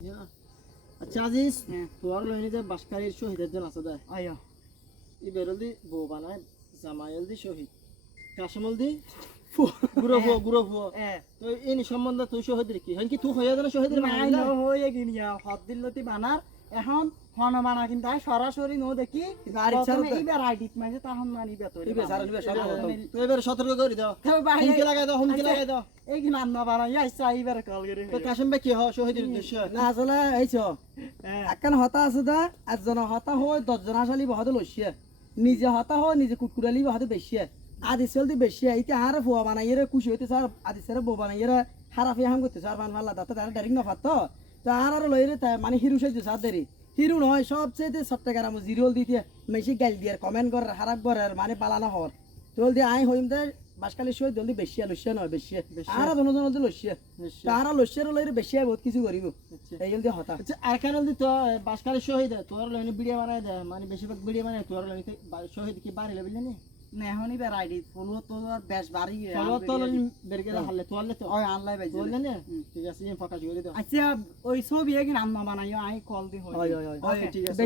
আচ্ছা আজিজ তোর লইনি যে বাসকারীর শহীদের জন আছে দে আয়া ই বেরলদি বউ বানায় জামাইলদি শহীদ কাশমলদি গুরো ফুয়া তো এই সম্বন্ধে তুই শহীদের কি হন কি তুই হইয়া দেনা শহীদের নাই ন হয়ে গিনিয়া হদ দিল্লতি বানার এখন হন বানা কিন্তু আই সরাসরি নো দেখি এইবার আইডিট মাঝে তখন মানি বেতরি তুই এবার সতর্ক করে দাও হুমকি লাগাই দাও হুমকি লাগাই দাও এই কি নাম না বানাই আইসা এইবার কল করে তো কাশম ভাই কি হ শহীদের উদ্দেশ্য না আসলে এইছো একখান হতা আছে দা একজন হতা হয় 10 জন আসালি বহাদ লইছে নিজে হতা হয় নিজে কুকুরালি বহাদ বেশি আদি চলদি বেশি এইতে আর ফুয়া বানাইরে খুশি হইতে স্যার আদি স্যার বউ বানাইরে হারাফি হাম করতে স্যার মান ভাল্লা দাতা তার ডাইরেক্ট না ফাতো তো আর লইরে তাই মানে হিরু সাইজে স্যার দেরি হিরু নয় সবচেয়ে সত্যকার আমি জিরোল দিতে মেশি গাল দিয়ে কমেন্ট করে হারাক করে মানে পালানো হর জলদি আই হইম দে বাসকালি সই জলদি বেশি লইছে নয় বেশি আর দনজন জলদি লইছে তার লইছে লইরে বেশি বহুত কিছু করিব এই জলদি হতা আচ্ছা আর কেন দি তো বাসকারী শহীদ তোর লইনি ভিডিও বানায় দে মানে বেশিরভাগ ভিডিও বানায় তোর লইনি শহীদ কি বাড়ি লেবিল না নেহনি বার আইডি ফলো তো বেশ বাড়ি ফলো তো বেরকে হালে তো হালে তো ওই আনলাই ভাই বললে না ঠিক আছে ফোকাস করে দাও আচ্ছা ওই ছবি কি নাম না বানাইও আই কল দি হয় হয় ঠিক আছে।